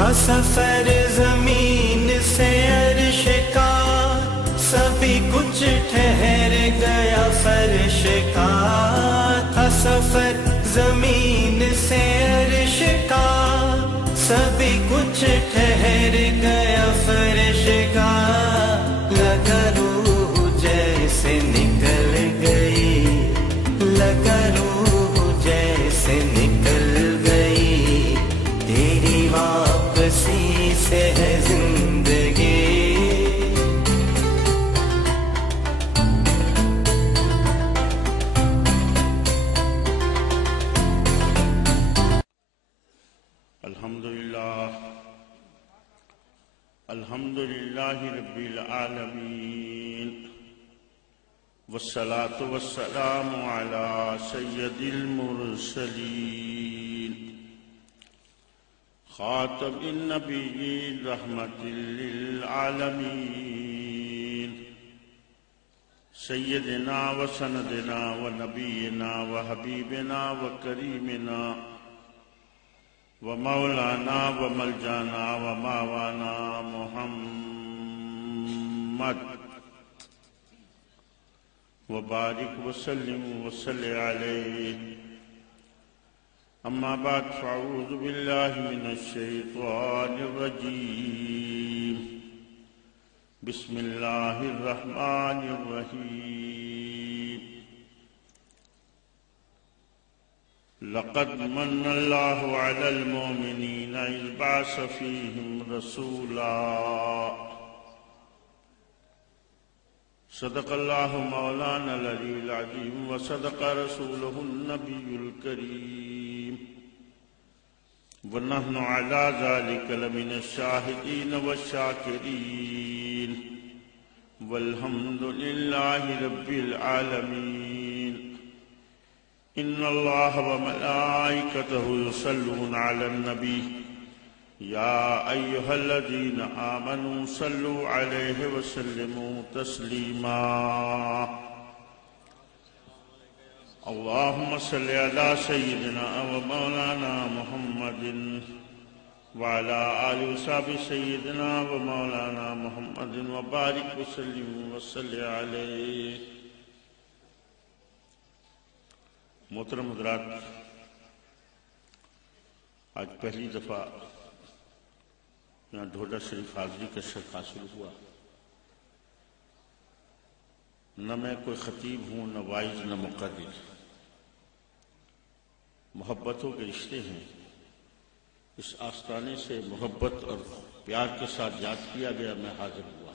تھا سفر زمین سے عرش کا، سبھی کچھ ٹھہر گیا فرش کا۔ تھا سفر زمین سے عرش کا، سبھی کچھ ٹھہر گیا فرش کا۔ لگا روح جیسے نکل گئی، لگا روح جیسے نکل گئی، تیری واپسی سے ہے زندگی۔ الحمدللہ رب العالمین، والصلاة والسلام علی سید المرسلین، خاتم النبیین رحمت للعالمین، سیدنا و سندنا و نبینا و حبیبنا و کریمنا و مولانا و ملجانا و ماوانا محمد، وبارک وسلم وصلی علیہ۔ اما بعد فاعوذ باللہ من الشیطان الرجیم، بسم اللہ الرحمن الرحیم۔ لقد من اللہ علی المؤمنین اذ بعث فیہم رسولا، صدق اللہ مولانا العلی العظیم وصدق رسولہ النبی الکریم، ونحن علی ذلک لمن الشاہدین والشاکرین، والحمد للہ رب العالمین۔ ان اللہ وملائکتہ یصلون علی النبی، یا ایہا الذین آمنوا صلوا علیہ وسلموا تسلیما۔ اللہم صلی علی سیدنا و مولانا محمد وعلی آلہ وصحبہ سیدنا و مولانا محمد، وبارک وسلم وصلی علیہ۔ محترم حضرات، آج پہلی دفعہ یہاں ڈھوڈا شریف حاضری کا شرف حاصل ہوا۔ نہ میں کوئی خطیب ہوں، نہ وائز، نہ مقرر، محبتوں کے رشتے ہیں۔ اس آستانے سے محبت اور پیار کے ساتھ یاد کیا گیا، میں حاضر ہوا۔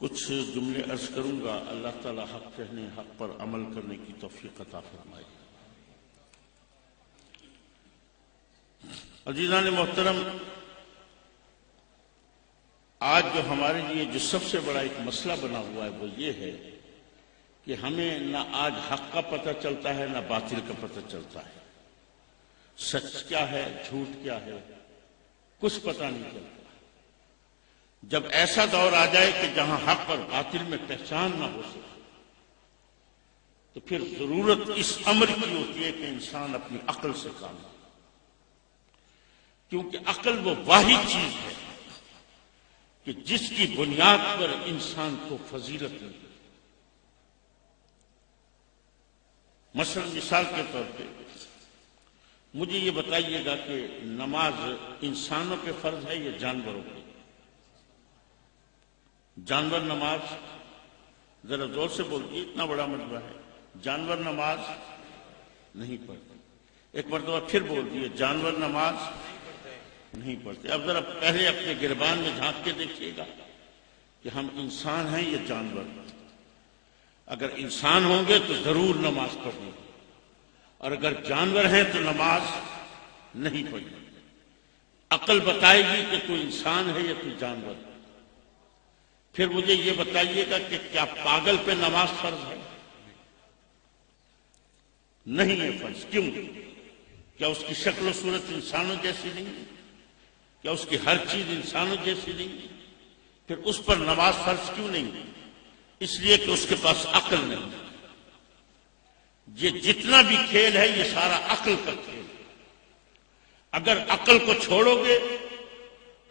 کچھ جملے عرض کروں گا، اللہ تعالیٰ حق کہنے، حق پر عمل کرنے کی توفیق عطا فرمائے۔ عزیزان محترم، آج جو ہمارے لیے جو سب سے بڑا ایک مسئلہ بنا ہوا ہے وہ یہ ہے کہ ہمیں نہ آج حق کا پتہ چلتا ہے، نہ باطل کا پتہ چلتا ہے، سچ کیا ہے، جھوٹ کیا ہے، کچھ پتہ نہیں چلتا۔ جب ایسا دور آ جائے کہ جہاں حق اور باطل میں پہچان نہ ہو سکے، تو پھر ضرورت اس امر کی ہوتی ہے کہ انسان اپنی عقل سے کام کرے، کیونکہ عقل وہ واحد چیز ہے کہ جس کی بنیاد پر انسان کو فضیلت ملتی ہے۔ مثال کے طور پہ مجھے یہ بتائیے گا کہ نماز انسانوں پہ فرض ہے یا جانوروں پہ؟ جانور نماز، ذرا زور سے بولئے، اتنا بڑا مجمع ہے، جانور نماز نہیں پڑھتے۔ ایک مرتبہ پھر بول دیے، جانور نماز نہیں پڑھتے۔ اب ذرا پہلے اپنے گربان میں جھانک کے دیکھیے گا کہ ہم انسان ہیں یا جانور۔ اگر انسان ہوں گے تو ضرور نماز پڑھیں، اور اگر جانور ہیں تو نماز نہیں پڑھیں۔ عقل بتائے گی کہ تو انسان ہے یا تو جانور۔ پھر مجھے یہ بتائیے گا کہ کیا پاگل پہ نماز فرض ہے؟ نہیں ہے فرض۔ کیوں؟ کیا اس کی شکل و صورت انسانوں جیسی نہیں ہے؟ کیا اس کی ہر چیز انسانوں جیسی نہیں ہے؟ پھر اس پر نماز فرض کیوں نہیں؟ اس لیے کہ اس کے پاس عقل نہیں۔ یہ جتنا بھی کھیل ہے یہ سارا عقل کا کھیل ہے۔ اگر عقل کو چھوڑو گے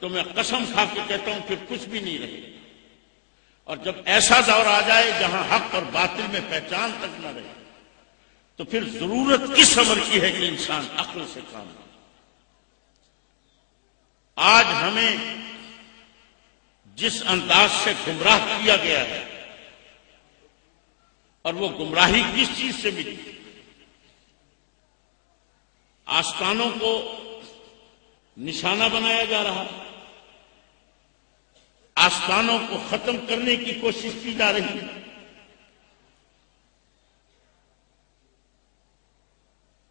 تو میں قسم کھا کے کہتا ہوں پھر کچھ بھی نہیں رہے. اور جب ایسا دور آ جائے جہاں حق اور باطل میں پہچان تک نہ رہے تو پھر ضرورت کس امر کی ہے کہ انسان عقل سے کام لے. آج ہمیں جس انداز سے گمراہ کیا گیا ہے اور وہ گمراہی کس چیز سے ملی؟ آستانوں کو نشانہ بنایا جا رہا، آستانوں کو ختم کرنے کی کوشش کی جا رہی ہے.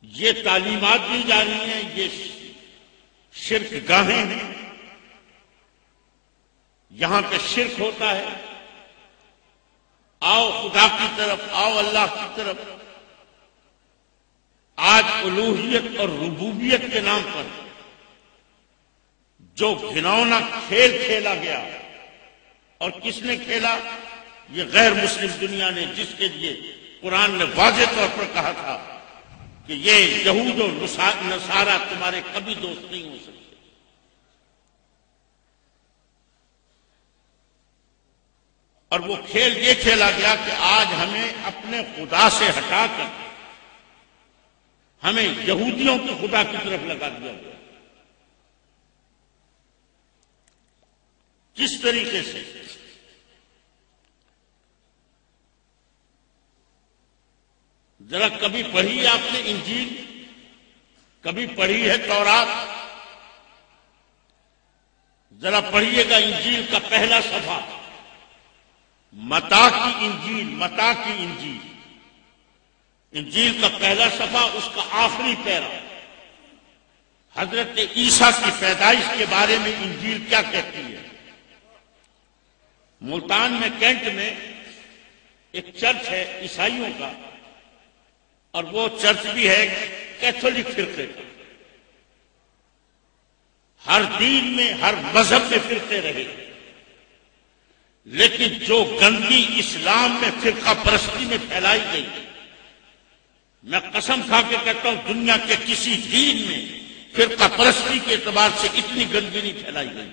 یہ تعلیمات دی جا رہی ہیں یہ شرک گاہیں ہیں، یہاں پہ شرک ہوتا ہے. آؤ خدا کی طرف، آؤ اللہ کی طرف. آج الوہیت اور ربوبیت کے نام پر جو گھناؤنا کھیل کھیلا گیا، اور کس نے کھیلا؟ یہ غیر مسلم دنیا نے، جس کے لیے قرآن نے واضح طور پر کہا تھا کہ یہ یہود و نصارہ تمہارے کبھی دوست نہیں ہو سکتے. اور وہ کھیل یہ کھیلا گیا کہ آج ہمیں اپنے خدا سے ہٹا کر ہمیں یہودیوں کے خدا کی طرف لگا دیا گیا. کس طریقے سے؟ ذرا کبھی پڑھی آپ نے انجیل؟ کبھی پڑھی ہے تورات؟ ذرا پڑھیے گا انجیل کا پہلا صفحہ، متی کی انجیل، متی کی انجیل، انجیل کا پہلا صفحہ، اس کا آخری پیرا. حضرت عیسیٰ کی پیدائش کے بارے میں انجیل کیا کہتی ہے؟ ملتان میں، کینٹ میں ایک چرچ ہے عیسائیوں کا، اور وہ چرچ بھی ہے کیتھولک فرقے کا. ہر دین میں، ہر مذہب میں فرقے رہے، لیکن جو گندگی اسلام میں فرقہ پرستی میں پھیلائی گئی، میں قسم کھا کے کہتا ہوں دنیا کے کسی دین میں فرقہ پرستی کے اعتبار سے اتنی گندگی نہیں پھیلائی گئی.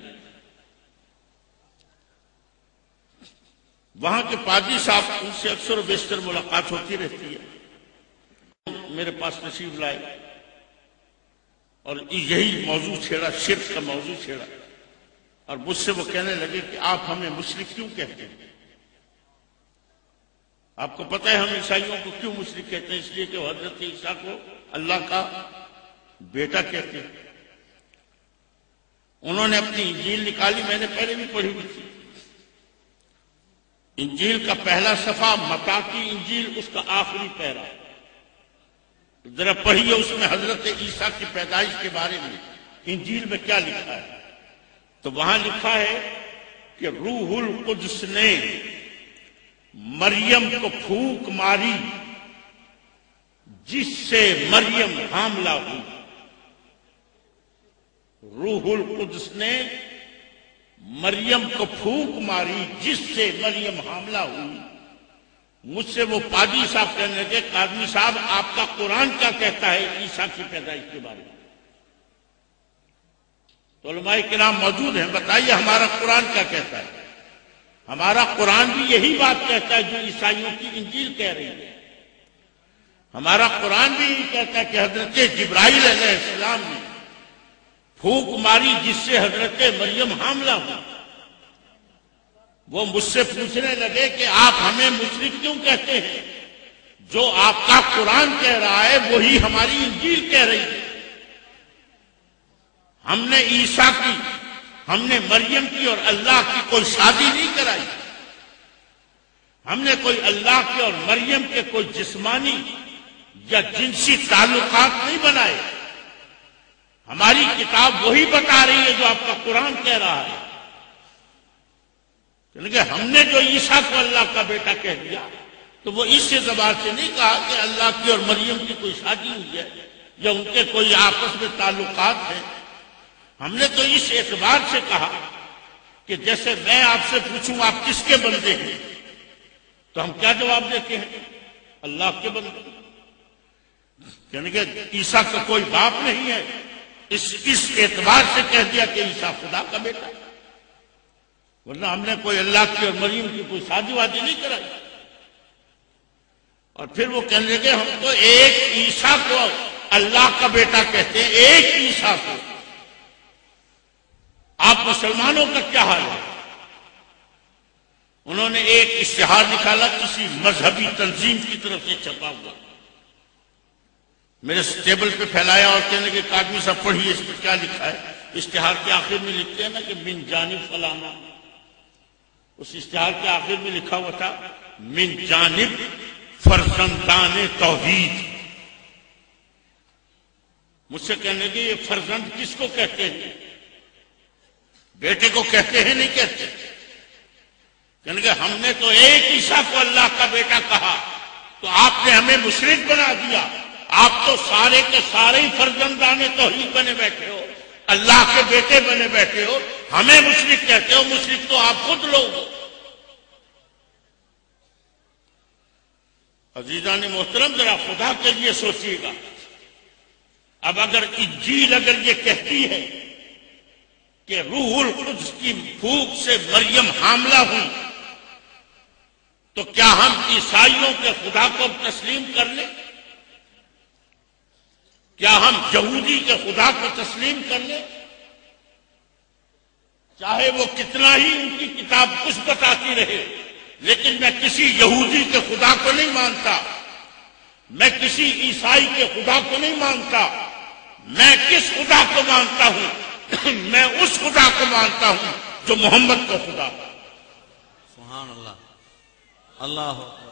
وہاں کے پادری صاحب، ان سے اکثر و بیشتر ملاقات ہوتی رہتی ہے، میرے پاس تشریف لائے اور یہی موضوع چھیڑا، شرک کا موضوع چھیڑا. اور مجھ سے وہ کہنے لگے کہ آپ ہمیں مشرک کیوں کہتے ہیں؟ آپ کو پتہ ہے ہم عیسائیوں کو کیوں مشرک کہتے ہیں؟ اس لیے کہ وہ حضرت عیسیٰ کو اللہ کا بیٹا کہتے ہیں. انہوں نے اپنی انجیل نکالی، میں نے پہلے بھی پڑھی ہوئی تھی. انجیل کا پہلا صفحہ، متی کی انجیل، اس کا آخری پیرا. ذرا پڑھیے اس میں حضرت عیسیٰ کی پیدائش کے بارے میں انجیل میں کیا لکھا ہے. تو وہاں لکھا ہے کہ روح القدس نے مریم کو پھونک ماری جس سے مریم حاملہ ہوئی. روح القدس نے مریم کو پھونک ماری جس سے مریم حاملہ ہوئی. مجھ سے وہ پادری صاحب کہنے لگے، قاضی صاحب آپ کا قرآن کیا کہتا ہے عیسیٰ کی پیدائش کے بارے میں؟ تو علماء کرام موجود ہیں، بتائیے ہمارا قرآن کیا کہتا ہے؟ ہمارا قرآن بھی یہی بات کہتا ہے جو عیسائیوں کی انجیل کہہ رہی ہے. ہمارا قرآن بھی یہی کہتا ہے کہ حضرت جبرائیل علیہ السلام نے پھونک ماری جس سے حضرت مریم حاملہ ہوئی. وہ مجھ سے پوچھنے لگے کہ آپ ہمیں مشرک کیوں کہتے ہیں؟ جو آپ کا قرآن کہہ رہا ہے وہی ہماری انجیل کہہ رہی ہے. ہم نے عیسیٰ کی، ہم نے مریم کی اور اللہ کی کوئی شادی نہیں کرائی. ہم نے کوئی اللہ کے اور مریم کے کوئی جسمانی یا جنسی تعلقات نہیں بنائے. ہماری کتاب وہی بتا رہی ہے جو آپ کا قرآن کہہ رہا ہے. کہ ہم نے جو عیسیٰ کو اللہ کا بیٹا کہہ دیا تو وہ اس اعتبار سے نہیں کہا کہ اللہ کی اور مریم کی کوئی شادی ہوئی ہے یا ان کے کوئی آپس میں تعلقات ہیں. ہم نے تو اس اعتبار سے کہا کہ جیسے میں آپ سے پوچھوں آپ کس کے بندے ہیں تو ہم کیا جواب دیتے ہیں؟ اللہ کے بندے. یعنی کہ عیسیٰ کا کوئی باپ نہیں ہے، اس اعتبار سے کہہ دیا کہ عیسیٰ خدا کا بیٹا، ورنہ ہم نے کوئی اللہ کی اور مریم کی کوئی شادی وادی نہیں کرائی۔ اور پھر وہ کہنے لگے ہم تو ایک عیسیٰ کو اللہ کا بیٹا کہتے ہیں، ایک عیسیٰ کو۔ آپ مسلمانوں کا کیا حال ہے؟ انہوں نے ایک اشتہار نکالا کسی مذہبی تنظیم کی طرف سے چھپا ہوا، میرے ٹیبل پہ پھیلایا اور کہنے لگے کاغذ صاحب پڑھیے اس پر کیا لکھا ہے۔ اشتہار کے آخر میں لکھتے ہیں نا کہ من جانب فلانا، اس اشتہار کے آخر میں لکھا ہوا تھا من جانب فرزندان توحید۔ مجھ سے کہنے لگے یہ فرزند کس کو کہتے ہیں؟ بیٹے کو کہتے ہیں نہیں کہتے؟ کہنے لگے ہم نے تو ایک عیسیٰ کو اللہ کا بیٹا کہا، تو آپ نے ہمیں مشرک بنا دیا۔ آپ تو سارے کے سارے ہی فرزندان توحید بنے بیٹھے ہو، اللہ کے بیٹے بنے بیٹھے ہو، ہمیں مشرک کہتے ہو۔ مشرک تو آپ خود لوگ ہو۔ عزیزان محترم، ذرا خدا کے لیے سوچیے گا، اب اگر انجیل اگر یہ کہتی ہے کہ روح القدس کی پھونک سے مریم حاملہ ہوئی، تو کیا ہم عیسائیوں کے خدا کو تسلیم کر لیں؟ کیا ہم یہودی کے خدا کو تسلیم کر لیں؟ چاہے وہ کتنا ہی ان کی کتاب کچھ بتاتی رہے، لیکن میں کسی یہودی کے خدا کو نہیں مانتا، میں کسی عیسائی کے خدا کو نہیں مانتا۔ میں کس خدا کو مانتا ہوں؟ میں اس خدا کو مانتا ہوں جو محمد کا خدا ہے۔ سبحان اللہ، اللہ اکبر،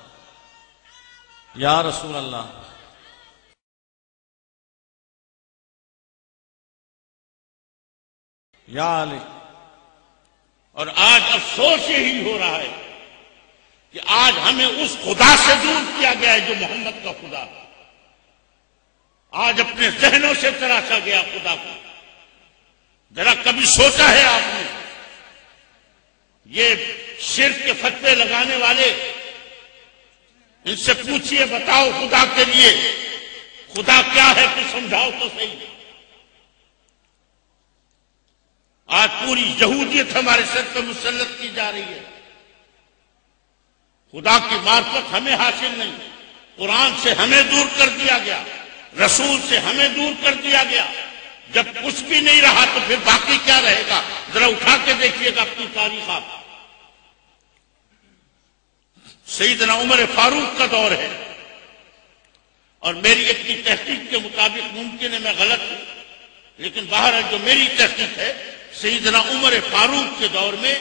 یا رسول اللہ۔ یا علی۔ اور آج افسوس یہی ہو رہا ہے کہ آج ہمیں اس خدا سے دور کیا گیا ہے جو محمد کا خدا ہے۔ آج اپنے ذہنوں سے تراشا گیا خدا کو۔ ذرا کبھی سوچا ہے آپ نے؟ یہ شرک کے فتوے لگانے والے، ان سے پوچھئے بتاؤ خدا کے لیے خدا کیا ہے کہ سمجھاؤ تو صحیح۔ آج پوری یہودیت ہمارے سر پہ مسلط کی جا رہی ہے۔ خدا کی معرفت ہمیں حاصل نہیں، قرآن سے ہمیں دور کر دیا گیا، رسول سے ہمیں دور کر دیا گیا۔ جب کچھ بھی نہیں رہا تو پھر باقی کیا رہے گا؟ ذرا اٹھا کے دیکھیے گا اپنی تاریخ آپ۔ سیدنا عمر فاروق کا دور ہے، اور میری اپنی تحقیق کے مطابق ممکن ہے میں غلط ہوں، لیکن بہرحال جو میری تحقیق ہے، سیدنا عمر فاروق کے دور میں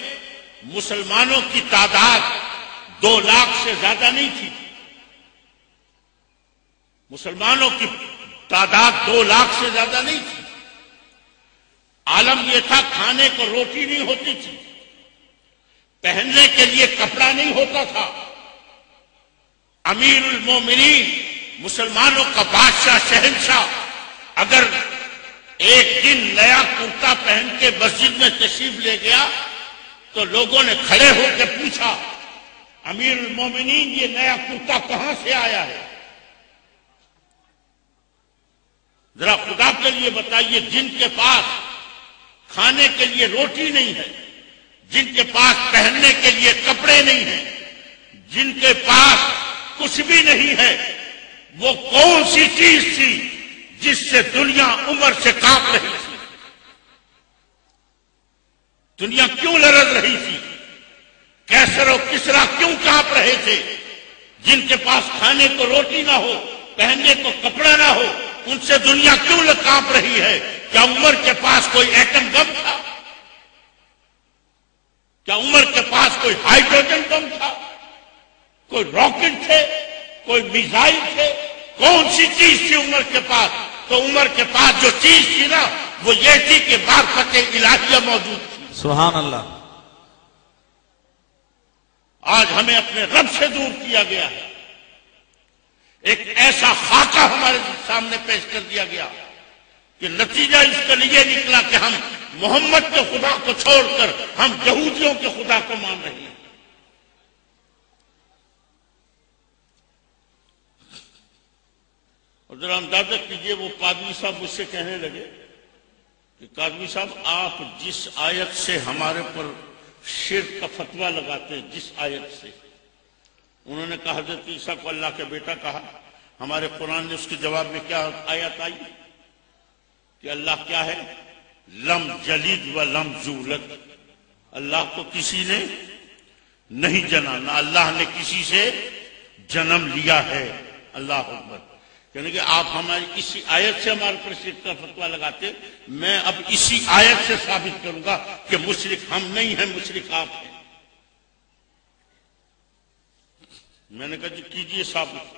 مسلمانوں کی تعداد 2 لاکھ سے زیادہ نہیں تھی۔ مسلمانوں کی تعداد 2 لاکھ سے زیادہ نہیں تھی۔ عالم یہ تھا کھانے کو روٹی نہیں ہوتی تھی، پہننے کے لیے کپڑا نہیں ہوتا تھا۔ امیر المومنین مسلمانوں کا بادشاہ شہنشاہ اگر ایک دن نیا کرتا پہن کے مسجد میں تشریف لے گیا تو لوگوں نے کھڑے ہو کے پوچھا امیر المومنین یہ نیا کرتا کہاں سے آیا ہے؟ ذرا خدا کے لیے بتائیے، جن کے پاس کھانے کے لیے روٹی نہیں ہے، جن کے پاس پہننے کے لیے کپڑے نہیں ہیں، جن کے پاس کچھ بھی نہیں ہے، وہ کون سی چیز تھی جس سے دنیا عمر سے کانپ رہی تھی؟ دنیا کیوں لرز رہی تھی؟ کیسر و کسرا کیوں کانپ رہے تھے؟ جن کے پاس کھانے کو روٹی نہ ہو، پہننے کو کپڑا نہ ہو، ان سے دنیا کیوں کانپ رہی ہے؟ کیا عمر کے پاس کوئی ایٹم بم تھا؟ کیا عمر کے پاس کوئی ہائیڈروجن بم تھا؟ کوئی راکٹ تھے؟ کوئی میزائل تھے؟ کون سی چیز تھی عمر کے پاس؟ تو عمر کے پاس جو چیز تھی نا وہ یہ تھی کہ معرفت الہیہ موجود تھی۔ سبحان اللہ۔ آج ہمیں اپنے رب سے دور کیا گیا ہے، ایک ایسا خاکہ ہمارے سامنے پیش کر دیا گیا کہ نتیجہ اس کا یہ نکلا کہ ہم محمد کے خدا کو چھوڑ کر ہم یہودیوں کے خدا کو مان رہے ہیں۔ اور ذرا اندازہ کیجئے، وہ پادری صاحب مجھ سے کہنے لگے کہ قاضی صاحب آپ جس آیت سے ہمارے پر شرک کا فتویٰ لگاتے ہیں، جس آیت سے انہوں نے کہا حضرت عیسیٰ کو اللہ کا بیٹا کہا، ہمارے قرآن نے اس کے جواب میں کیا آیت آئی کہ اللہ کیا ہے؟ لم یلد و لم یولد، اللہ کو کسی نے نہیں جنا، نہ اللہ نے کسی سے جنم لیا ہے۔ اللہ اکبر۔ یعنی کہ آپ ہماری اسی آیت سے ہمارے پر شرک کا فتویٰ لگاتے، میں اب اسی آیت سے ثابت کروں گا کہ مشرک ہم نہیں ہیں، مشرک آپ ہیں۔ میں نے کہا جی کیجئے ثابت۔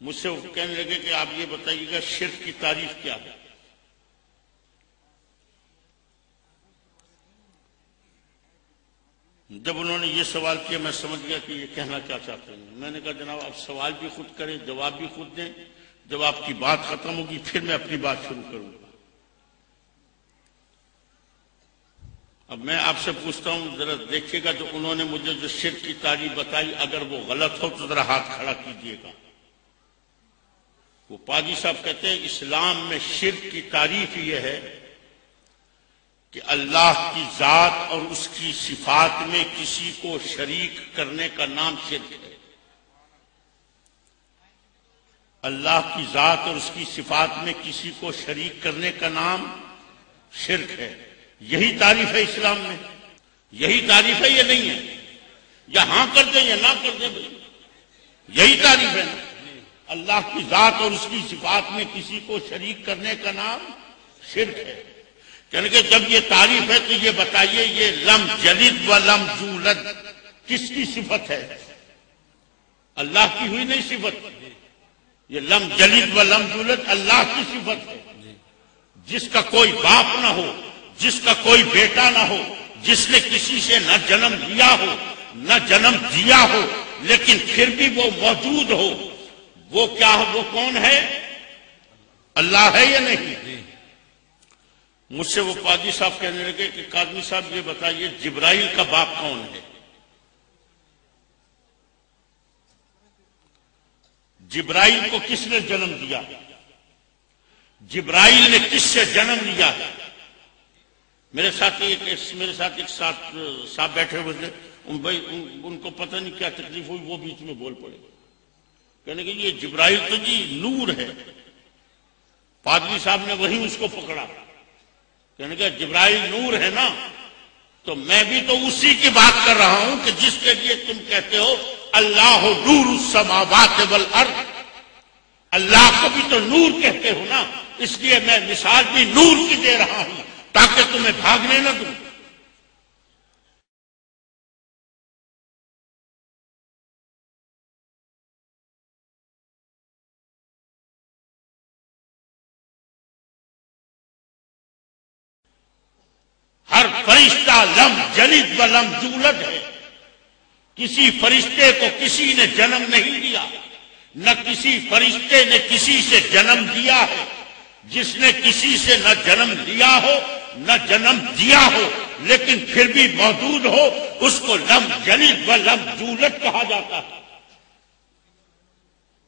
مجھ سے وہ کہنے لگے کہ آپ یہ بتائیے گا شرک کی تعریف کیا ہے؟ جب انہوں نے یہ سوال کیا میں سمجھ گیا کہ یہ کہنا کیا چاہتے ہیں۔ میں نے کہا جناب آپ سوال بھی خود کریں، جواب بھی خود دیں، جب آپ کی بات ختم ہوگی پھر میں اپنی بات شروع کروں گا۔ اب میں آپ سے پوچھتا ہوں، ذرا دیکھیے گا جو انہوں نے مجھے جو شرک کی تعریف بتائی، اگر وہ غلط ہو تو ذرا ہاتھ کھڑا کیجئے گا۔ وہ پادری صاحب کہتے ہیں اسلام میں شرک کی تعریف یہ ہے کہ اللہ کی ذات اور اس کی صفات میں کسی کو شریک کرنے کا نام شرک ہے۔ اللہ کی ذات اور اس کی صفات میں کسی کو شریک کرنے کا نام شرک ہے۔ یہی تعریف ہے اسلام میں، یہی تعریف ہے، یہ نہیں ہے یا ہاں کر دیں یا نہ کر دیں، یہی تعریف ہے نا۔ اللہ کی ذات اور اس کی صفات میں کسی کو شریک کرنے کا نام شرک ہے۔ یعنی کہ جب یہ تعریف ہے تو یہ بتائیے یہ لم یلد و لم یولد کس کی صفت ہے؟ اللہ کی ہوئی نہیں صفت، یہ لم یلد و لم یولد اللہ کی صفت ہے، جس کا کوئی باپ نہ ہو، جس کا کوئی بیٹا نہ ہو، جس نے کسی سے نہ جنم لیا ہو نہ جنم دیا ہو، لیکن پھر بھی وہ موجود ہو۔ وہ کیا ہے؟ وہ کون ہے؟ اللہ ہے یا نہیں؟ مجھ سے وہ قاضی صاحب کہنے لگے کہ قاضی صاحب یہ بتائیے جبرائیل کا باپ کون ہے؟ جبرائیل کو کس نے جنم دیا؟ جبرائیل نے کس سے جنم لیا؟ میرے ساتھ ایک صاحب بیٹھے ہوئے تھے، ان کو پتہ نہیں کیا تکلیف ہوئی، وہ بیچ میں بول پڑے، کہنے کہ یہ جبرائیل تو جی نور ہے۔ پادری صاحب نے وہیں اس کو پکڑا، کہنے کہ جبرائیل نور ہے نا، تو میں بھی تو اسی کی بات کر رہا ہوں کہ جس کے لیے تم کہتے ہو اللہ نور السماوات والارض، اللہ کو بھی تو نور کہتے ہو نا، اس لیے میں مثال بھی نور کی دے رہا ہوں تاکہ تمہیں بھاگنے نہ دوں۔ ہر فرشتہ لم یلد و لم یولد ہے، کسی فرشتے کو کسی نے جنم نہیں دیا، نہ کسی فرشتے نے کسی سے جنم دیا ہے۔ جس نے کسی سے نہ جنم لیا ہو نہ جنم دیا ہو لیکن پھر بھی موجود ہو، اس کو لم یلد و لم یولد کہا جاتا ہے۔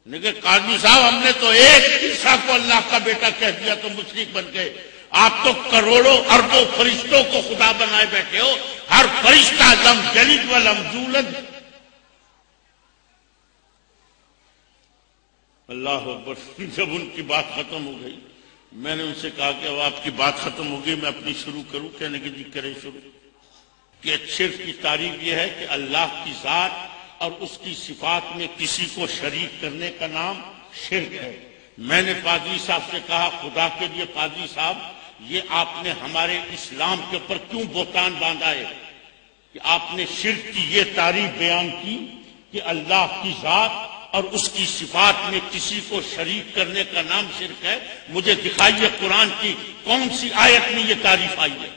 لیکن قاضی صاحب ہم نے تو ایک عیسیٰ کو اللہ کا بیٹا کہہ دیا تو مشرک بن گئے، آپ تو کروڑوں اربوں فرشتوں کو خدا بنائے بیٹھے ہو، ہر فرشتہ لم یلد و لم یولد۔ اللہ اکبر۔ جب ان کی بات ختم ہو گئی میں نے ان سے کہا کہ اب آپ کی بات ختم ہو گئی میں اپنی شروع کروں؟ کہنے کہ جی کریں شروع۔ کہ شرک کی تعریف یہ ہے کہ اللہ کی ذات اور اس کی صفات میں کسی کو شریک کرنے کا نام شرک ہے۔ میں نے پادری صاحب سے کہا خدا کے لیے پادری صاحب یہ آپ نے ہمارے اسلام کے اوپر کیوں بہتان باندھا ہے کہ آپ نے شرک کی یہ تعریف بیان کی کہ اللہ کی ذات اور اس کی صفات میں کسی کو شریک کرنے کا نام شرک ہے؟ مجھے دکھائیے قرآن کی کون سی آیت میں یہ تعریف آئی ہے؟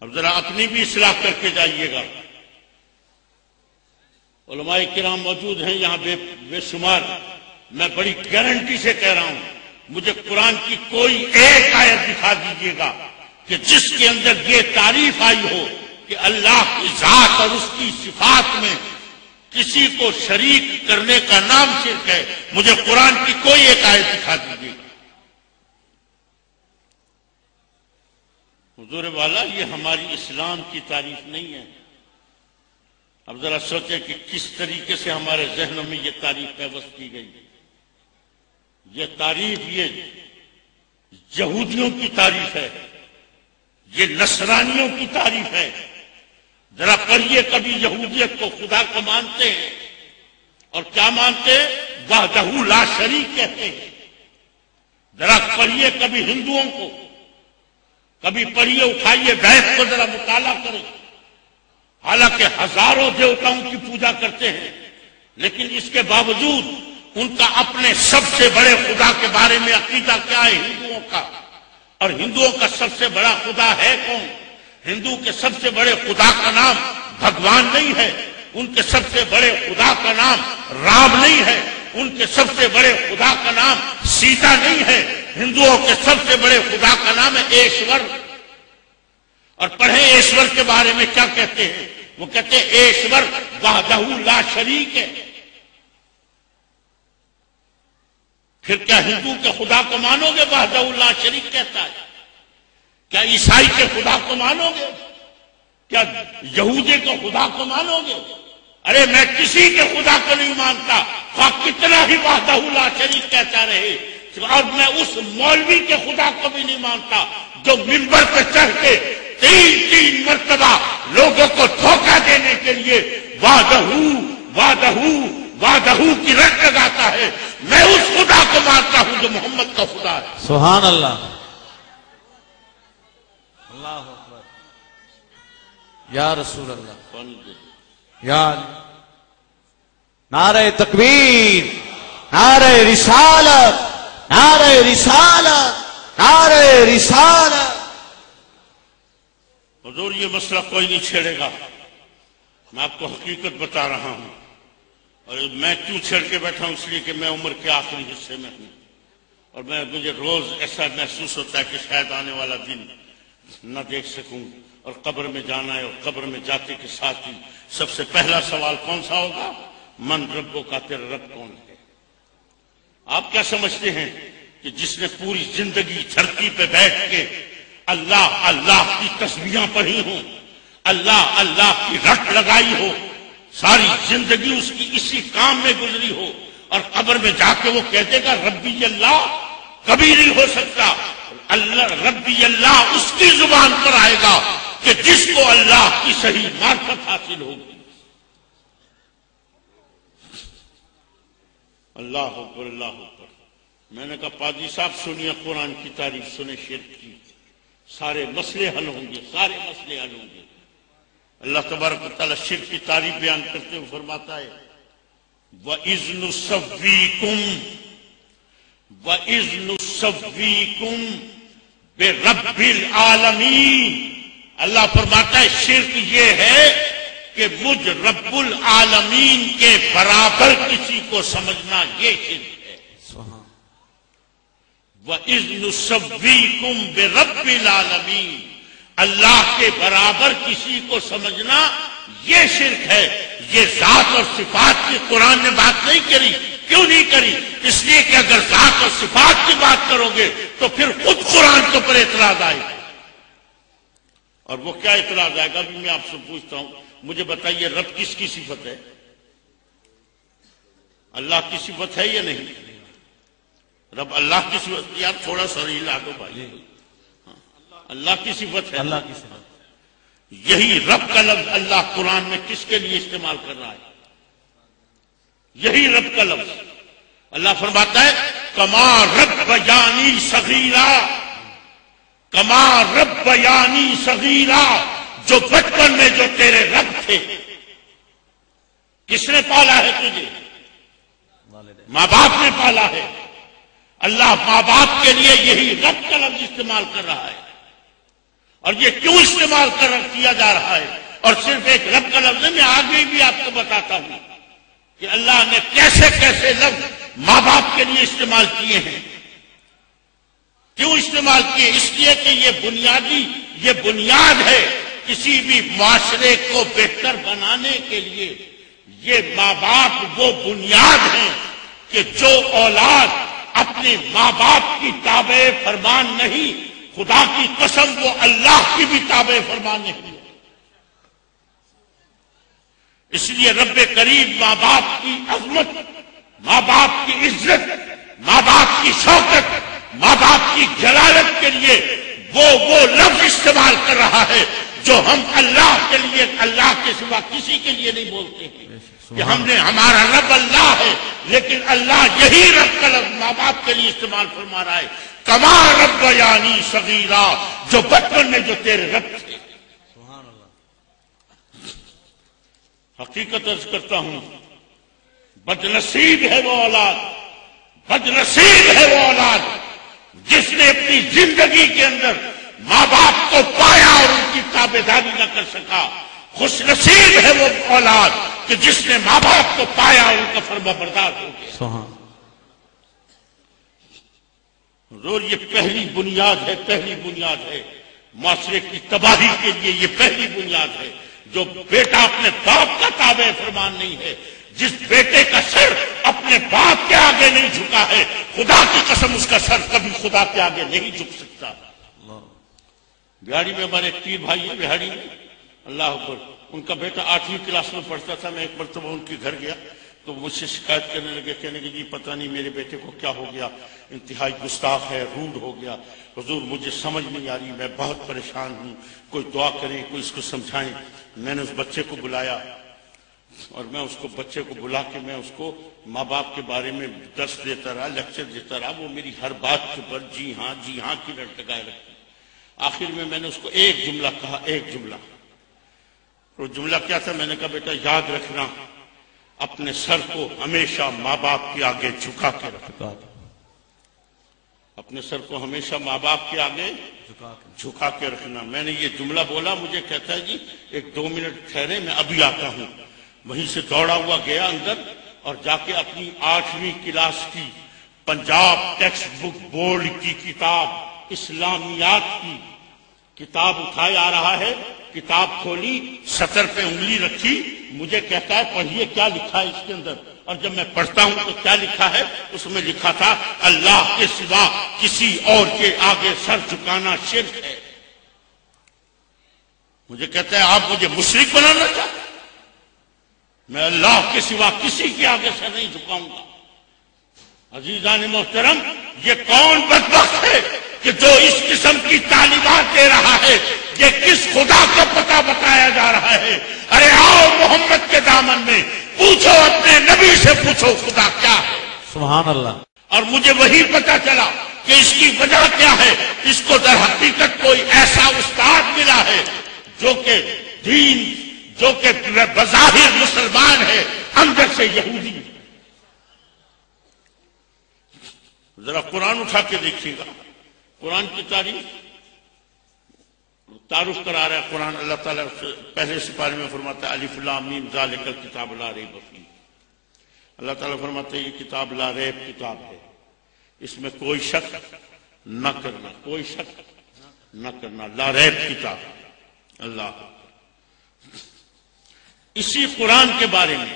اب ذرا اپنی بھی اصلاح کر کے جائیے گا۔ علماء کرام موجود ہیں یہاں بے شمار، میں بڑی گارنٹی سے کہہ رہا ہوں مجھے قرآن کی کوئی ایک آیت دکھا دیجیے گا کہ جس کے اندر یہ تعریف آئی ہو کہ اللہ کی ذات اور اس کی صفات میں کسی کو شریک کرنے کا نام شرک ہے. مجھے قرآن کی کوئی ایک آیت دکھا دیجیے. حضور والا یہ ہماری اسلام کی تعریف نہیں ہے. اب ذرا سوچیں کہ کس طریقے سے ہمارے ذہنوں میں یہ تعریف پیوست کی گئی. یہ تعریف یہ یہودیوں کی تعریف ہے, یہ نصرانیوں کی تعریف ہے. ذرا پڑھیے کبھی یہودیت کو خدا کو مانتے ہیں اور کیا مانتے ہیں؟ وحدہ لا شریک کہتے ہیں. ذرا پڑھیے کبھی ہندوؤں کو, کبھی پڑھیے اٹھائیے بیت کو ذرا مطالعہ کریں. حالانکہ ہزاروں دیوتاؤں کی پوجا کرتے ہیں, لیکن اس کے باوجود ان کا اپنے سب سے بڑے خدا کے بارے میں عقیدہ کیا ہے ہندوؤں کا. اور ہندوؤں کا سب سے بڑا خدا ہے کون؟ ہندو کے سب سے بڑے خدا کا نام بھگوان نہیں ہے. ان کے سب سے بڑے خدا کا نام رام نہیں ہے. ان کے سب سے بڑے خدا کا نام سیتا نہیں ہے. ہندوؤں کے سب سے بڑے خدا کا نام ہے ایشور. اور پڑھیں ایشور کے بارے میں کیا کہتے ہیں. وہ کہتے ہیں ایشور وحدہ لا شریک ہے. پھر کیا ہندو کے خدا کو مانو گے؟ وحدہ لا شریک کہتا ہے. کیا عیسائی کے خدا کو مانو گے؟ کیا یہودی کے خدا کو مانو گے؟ ارے میں کسی کے خدا کو نہیں مانتا, خواہ کتنا ہی وحدہ لا شریک کہتا رہے. اور میں اس مولوی کے خدا کو بھی نہیں مانتا جو منبر پہ چڑھ کے تین مرتبہ لوگوں کو دھوکہ دینے کے لیے وعدہ کی رٹ لگاتا ہے. میں اس خدا کو مانتا ہوں جو محمد کا خدا ہے. سبحان اللہ. اللہ اکبر. یا رسول اللہ. یا نعرہ تکبیر, نعرہ رسالت, نعرہ رسالت, نعرہ رسالت. حضور یہ مسئلہ کوئی نہیں چھیڑے گا. میں آپ کو حقیقت بتا رہا ہوں. اور میں کیوں چھیڑ کے بیٹھا ہوں؟ اس لیے کہ میں عمر کے آخری حصے میں ہوں, اور مجھے روز ایسا محسوس ہوتا ہے کہ شاید آنے والا دن نہ دیکھ سکوں, اور قبر میں جانا ہے. اور قبر میں جاتے کے ساتھ ہی سب سے پہلا سوال کون سا ہوگا؟ من ربوں کا, تیرا رب کون ہے؟ آپ کیا سمجھتے ہیں کہ جس نے پوری زندگی دھرتی پہ بیٹھ کے اللہ اللہ کی تسبیحاں پڑھی ہوں, اللہ اللہ کی رٹ لگائی ہو, ساری زندگی اس کی اسی کام میں گزری ہو, اور قبر میں جا کے وہ کہتے گا ربی اللہ؟ کبھی نہیں ہو سکتا. اللہ ربی اللہ اس کی زبان پر آئے گا کہ جس کو اللہ کی صحیح معرفت حاصل ہوگی. اللہ اکبر, اللہ اکبر. میں نے کہا پادری صاحب سنیے قرآن کی تعریف, سنیں شرک کی, سارے مسئلے حل ہوں گے, سارے مسئلے حل ہوں گے. اللہ تبارک و تعالیٰ شرک کی تعریف بیان کرتے ہوئے فرماتا ہے وَإِذْ نُسَوِّيكُمْ بِرَبِّ الْعَالَمِينَ. اللہ فرماتا ہے شرک یہ ہے کہ مجھ رب العالمین کے برابر کسی کو سمجھنا, یہ شرک ہے. وَإِذْ نُسَوِّيكُمْ بِرَبِّ الْعَالَمِينَ, اللہ کے برابر کسی کو سمجھنا یہ شرک ہے. یہ ذات اور صفات کی قرآن نے بات نہیں کری. کیوں نہیں کری؟ اس لیے کہ اگر ذات اور صفات کی بات کرو گے تو پھر خود قرآن کے اوپر اعتراض آئے گا. اور وہ کیا اعتراض آئے گا؟ ابھی میں آپ سے پوچھتا ہوں, مجھے بتائیے رب کس کی صفت ہے؟ اللہ کی صفت ہے یا نہیں؟ رب اللہ کی صفت, یار تھوڑا سا ہلا دو بھائی. اللہ کی صفت ہے. اللہ کی صفت. یہی رب کا لفظ اللہ قرآن میں کس کے لیے استعمال کر رہا ہے؟ یہی رب کا لفظ. اللہ فرماتا ہے کما رب یعنی صغیرہ, کما رب یعنی صغیرہ, جو بچپن میں جو تیرے رب تھے. کس نے پالا ہے تجھے؟ ماں باپ نے پالا ہے. اللہ ماں باپ کے لیے یہی رب کا لفظ استعمال کر رہا ہے. اور یہ کیوں استعمال کیا جا رہا ہے؟ اور صرف ایک رب کا لفظ میں آگے بھی آپ کو بتاتا ہوں کہ اللہ نے کیسے کیسے لفظ ماں باپ کے لیے استعمال کیے ہیں. کیوں استعمال کیے؟ اس لیے کہ یہ بنیاد ہے کسی بھی معاشرے کو بہتر بنانے کے لیے. یہ ماں باپ وہ بنیاد ہیں کہ جو اولاد اپنے ماں باپ کی تابع فرمان نہیں، خدا کی قسم وہ اللہ کی بھی تابع فرمان نہیں ہے۔ اس لیے رب کریم ماں باپ کی عظمت، ماں باپ کی عزت، ماں باپ کی شوکت، ماں باپ کی جلالت کے لیے وہ لفظ استعمال کر رہا ہے جو ہم اللہ کے لیے، اللہ کے سوا کسی کے لیے نہیں بولتے ہیں کہ ہمارا رب اللہ ہے، لیکن اللہ یہی رب کا لفظ ماں باپ کے لیے استعمال فرما رہا ہے، کما رب یعنی صغیرہ، جو بچپن میں جو تیرے رب تھے۔ حقیقت عرض کرتا ہوں، بدنصیب ہے وہ اولاد، بدنصیب ہے وہ اولاد جس نے اپنی زندگی کے اندر ماں باپ کو پایا اور ان کی تابعداری نہ کر سکا۔ خوش نصیب ہے وہ اولاد کہ جس نے ماں باپ کو پایا اور ان کا فرما بردار ہو گیا۔ حضور یہ پہلی بنیاد ہے، پہلی بنیاد ہے معاشرے کی تباہی کے لیے، یہ پہلی بنیاد ہے۔ جو بیٹا اپنے باپ کا تابع فرمان نہیں ہے، جس بیٹے کا سر اپنے باپ کے آگے نہیں جھکا ہے، خدا کی قسم اس کا سر کبھی خدا کے آگے نہیں جھک سکتا۔ بہاڑی میں ہمارے ایک پیر بھائی ہے، بہاڑی میں، اللہ اکبر، ان کا بیٹا 8ویں کلاس میں پڑھتا تھا۔ میں ایک مرتبہ ان کے گھر گیا تو مجھ سے شکایت کرنے لگے، کہنے کہ جی پتہ نہیں میرے بیٹے کو کیا ہو گیا، انتہائی گستاخ ہے، روڈ ہو گیا، حضور مجھے سمجھ نہیں آ رہی، میں بہت پریشان ہوں، کوئی دعا کریں، کوئی اس کو سمجھائیں۔ میں نے اس بچے کو بلایا اور میں اس کو بچے کو بلا کے میں اس کو ماں باپ کے بارے میں درس دیتا رہا، لیکچر دیتا رہا۔ وہ میری ہر بات کے پر جی ہاں کی رٹ لگائے رکھتی۔ آخر میں نے اس کو ایک جملہ کہا، ایک جملہ۔ وہ جملہ کیا تھا؟ میں نے کہا بیٹا یاد رکھنا، اپنے سر کو ہمیشہ ماں باپ کے آگے جھکا کے رکھنا، اپنے سر کو ہمیشہ ماں باپ کے آگے جھکا کے رکھنا۔ میں نے یہ جملہ بولا، مجھے کہتا ہے جی 1-2 منٹ ٹھہرے، میں ابھی آتا ہوں۔ وہیں سے دوڑا ہوا گیا اندر اور جا کے اپنی 8ویں کلاس کی پنجاب ٹیکسٹ بک بورڈ کی کتاب، اسلامیات کی کتاب اٹھائے آ رہا ہے، کتاب کھولی، سطر پہ انگلی رکھی، مجھے کہتا ہے پڑھیے کیا لکھا ہے اس کے اندر۔ اور جب میں پڑھتا ہوں تو کیا لکھا ہے؟ اس میں لکھا تھا اللہ کے سوا کسی اور کے آگے سر جھکانا شرک ہے۔ مجھے کہتا ہے آپ مجھے مشرک بنانا چاہتے؟ میں اللہ کے سوا کسی کے آگے سر نہیں جھکاؤں گا۔ عزیزان محترم، یہ کون بدبخت ہے کہ جو اس قسم کی تعلیمات دے رہا ہے؟ یہ کس خدا کا پتہ بتایا جا رہا ہے؟ ارے آؤ محمد کے دامن میں، پوچھو اپنے نبی سے، پوچھو خدا کیا ہے۔ سبحان اللہ۔ اور مجھے وہی پتا چلا کہ اس کی وجہ کیا ہے۔ اس کو در حقیقت کوئی ایسا استاد ملا ہے جو کہ دین، جو کہ بظاہر مسلمان ہے، اندر سے یہودی ہے۔ ذرا قرآن اٹھا کے دیکھیے گا، قرآن کی تعارف کرا رہا ہے قرآن۔ اللہ تعالیٰ پہلے سپارے میں فرماتا ہے الف لام میم ذالک الکتاب لا ریب فیہ۔ اللہ تعالیٰ فرماتے ہیں یہ کتاب لا ریب کتاب ہے، اس میں کوئی شک نہ کرنا، کوئی شک نہ کرنا، لا ریب کتاب۔ اللہ اسی قرآن کے بارے میں،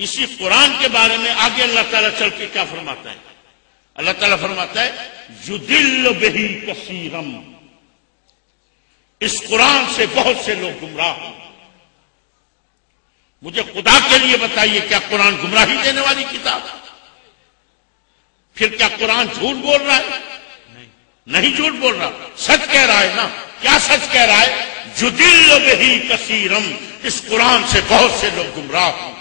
اسی قرآن کے بارے میں آگے اللہ تعالیٰ چل کے کیا فرماتا ہے؟ اللہ تعالیٰ فرماتا ہے یضل بہ کثیرا، اس قرآن سے بہت سے لوگ گمراہ ہیں۔ مجھے خدا کے لیے بتائیے، کیا قرآن گمراہی دینے والی کتاب ہے؟ پھر کیا قرآن جھوٹ بول رہا ہے؟ نہیں جھوٹ بول رہا، سچ کہہ رہا ہے نا۔ کیا سچ کہہ رہا ہے؟ یضل بہ کثیرا، اس قرآن سے بہت سے لوگ گمراہ ہیں۔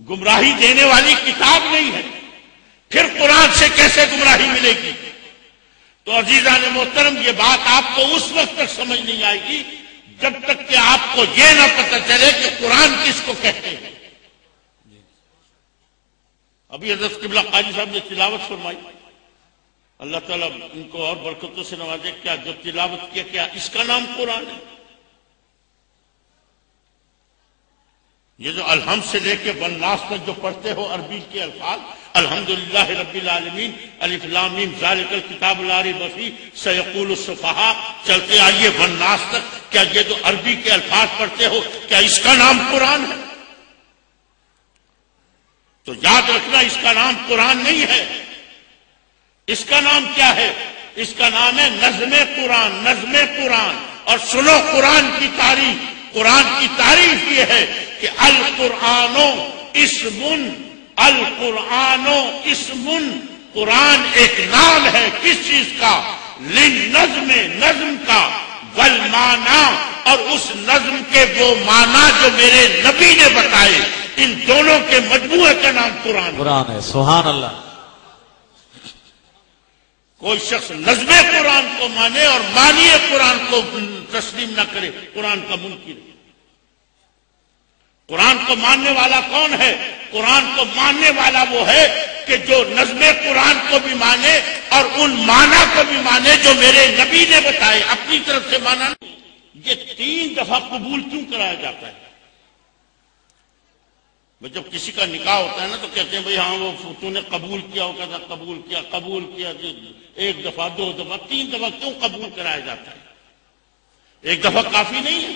گمراہی دینے والی کتاب نہیں ہے، پھر قرآن سے کیسے گمراہی ملے گی؟ تو عزیزان محترم، یہ بات آپ کو اس وقت تک سمجھ نہیں آئے گی جب تک کہ آپ کو یہ نہ پتہ چلے کہ قرآن کس کو کہتے ہیں۔ ابھی حضرت قبلہ قاضی صاحب نے تلاوت فرمائی، اللہ تعالیٰ ان کو اور برکتوں سے نوازے، کیا جو تلاوت کیا، کیا اس کا نام قرآن ہے؟ یہ جو الحمد سے لے کے والناس تک جو پڑھتے ہو عربی کے الفاظ، الحمدللہ رب العالمین، الف لام میم ذالک الکتاب لا ریب فیہ سیقول السفہاء، چلتے آئیے والناس تک، کیا یہ جو عربی کے الفاظ پڑھتے ہو کیا اس کا نام قرآن ہے؟ تو یاد رکھنا اس کا نام قرآن نہیں ہے، اس کا نام کیا ہے؟ اس کا نام ہے نظم قرآن، نظم قرآن۔ اور سنو قرآن کی تعریف، قرآن کی تعریف یہ ہے کہ القرآن اسم، القرآن اسم، قرآن ایک نام ہے کس چیز کا؟ للنظم، نظم کا، والمعنی، اور اس نظم کے وہ معنی جو میرے نبی نے بتائے، ان دونوں کے مجموعے کا نام قرآن ہے۔ سبحان اللہ۔ کوئی شخص نظم قرآن کو مانے اور معنی قرآن کو تسلیم نہ کرے، قرآن کا منکر ہے۔ قرآن کو ماننے والا کون ہے؟ قرآن کو ماننے والا وہ ہے کہ جو نظم قرآن کو بھی مانے اور ان معنی کو بھی مانے جو میرے نبی نے بتائے، اپنی طرف سے مانا نہیں۔ یہ 3 دفعہ قبول کیوں کرایا جاتا ہے؟ جب کسی کا نکاح ہوتا ہے نا تو کہتے ہیں بھئی ہاں وہ تو نے قبول کیا، وہ کہتا قبول کیا، قبول کیا، 1 دفعہ 2 دفعہ 3 دفعہ کیوں قبول کرایا جاتا ہے؟ 1 دفعہ کافی نہیں ہے۔